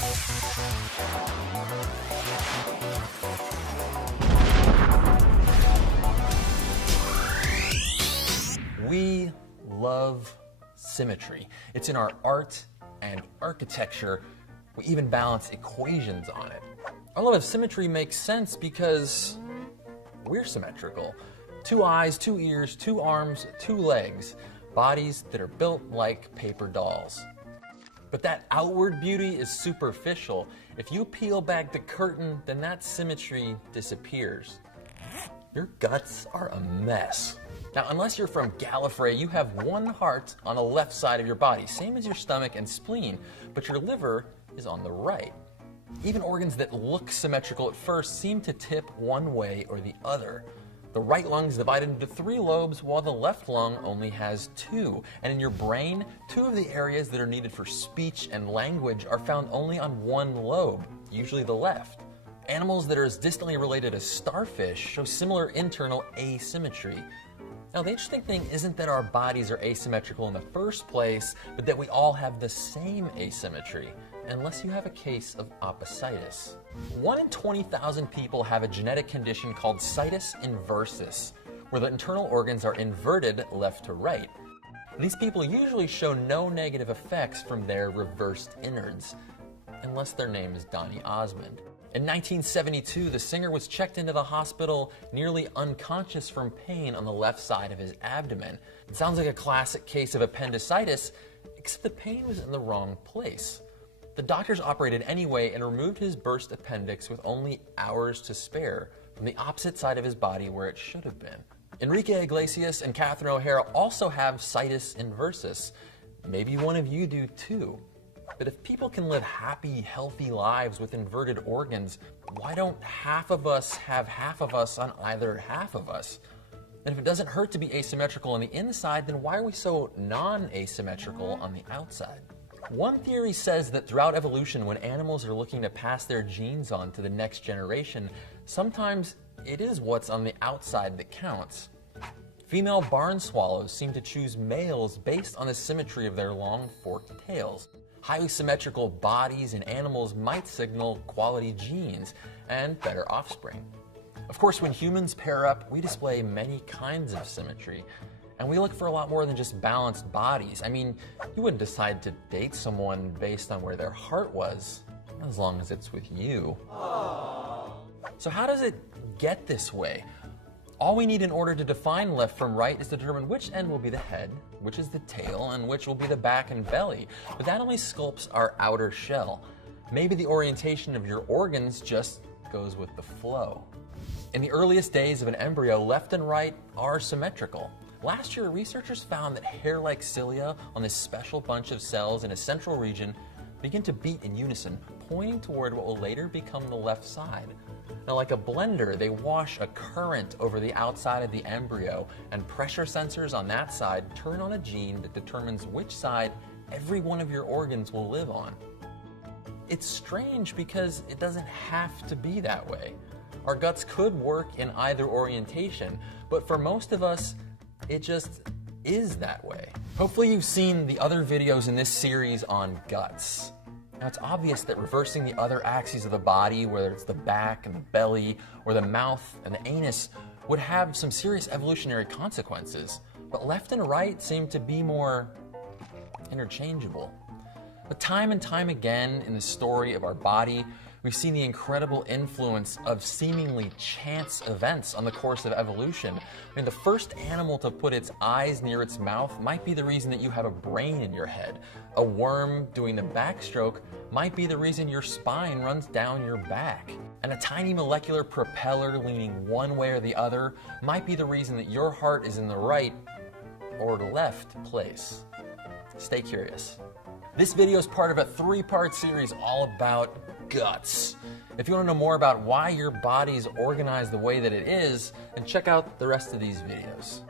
We love symmetry. It's in our art and architecture. We even balance equations on it. Our love of symmetry makes sense because we're symmetrical. 2 eyes, 2 ears, 2 arms, 2 legs. Bodies that are built like paper dolls. But that outward beauty is superficial. If you peel back the curtain, then that symmetry disappears. Your guts are a mess. Now, unless you're from Gallifrey, you have 1 heart on the left side of your body, same as your stomach and spleen, but your liver is on the right. Even organs that look symmetrical at first seem to tip one way or the other. The right lung is divided into 3 lobes, while the left lung only has 2. And in your brain, 2 of the areas that are needed for speech and language are found only on 1 lobe, usually the left. Animals that are as distantly related as starfish show similar internal asymmetry. Now, the interesting thing isn't that our bodies are asymmetrical in the first place, but that we all have the same asymmetry, unless you have a case of oppositis. 1 in 20,000 people have a genetic condition called situs inversus, where the internal organs are inverted left to right. These people usually show no negative effects from their reversed innards, unless their name is Donny Osmond. In 1972, the singer was checked into the hospital nearly unconscious from pain on the left side of his abdomen. It sounds like a classic case of appendicitis, except the pain was in the wrong place. The doctors operated anyway and removed his burst appendix with only hours to spare from the opposite side of his body where it should have been. Enrique Iglesias and Catherine O'Hara also have situs inversus. Maybe one of you do too. But if people can live happy, healthy lives with inverted organs, why don't half of us have half of us on either half of us? And if it doesn't hurt to be asymmetrical on the inside, then why are we so non-asymmetrical on the outside? One theory says that throughout evolution, when animals are looking to pass their genes on to the next generation, sometimes it is what's on the outside that counts. Female barn swallows seem to choose males based on the symmetry of their long forked tails. Highly symmetrical bodies in animals might signal quality genes and better offspring. Of course, when humans pair up, we display many kinds of symmetry. And we look for a lot more than just balanced bodies. I mean, you wouldn't decide to date someone based on where their heart was, as long as it's with you. Aww. So how does it get this way? All we need in order to define left from right is to determine which end will be the head, which is the tail, and which will be the back and belly. But that only sculpts our outer shell. Maybe the orientation of your organs just goes with the flow. In the earliest days of an embryo, left and right are symmetrical. Last year, researchers found that hair-like cilia on this special bunch of cells in a central region begin to beat in unison, pointing toward what will later become the left side. Now, like a blender, they wash a current over the outside of the embryo, and pressure sensors on that side turn on a gene that determines which side every one of your organs will live on. It's strange because it doesn't have to be that way. Our guts could work in either orientation, but for most of us, it just is that way. Hopefully you've seen the other videos in this series on guts. Now, it's obvious that reversing the other axes of the body, whether it's the back and the belly, or the mouth and the anus, would have some serious evolutionary consequences. But left and right seem to be more interchangeable. But time and time again in the story of our body, we've seen the incredible influence of seemingly chance events on the course of evolution. I mean, the first animal to put its eyes near its mouth might be the reason that you have a brain in your head. A worm doing the backstroke might be the reason your spine runs down your back. And a tiny molecular propeller leaning one way or the other might be the reason that your heart is in the right or left place. Stay curious. This video is part of a 3-part series all about guts. If you want to know more about why your body is organized the way that it is, then check out the rest of these videos.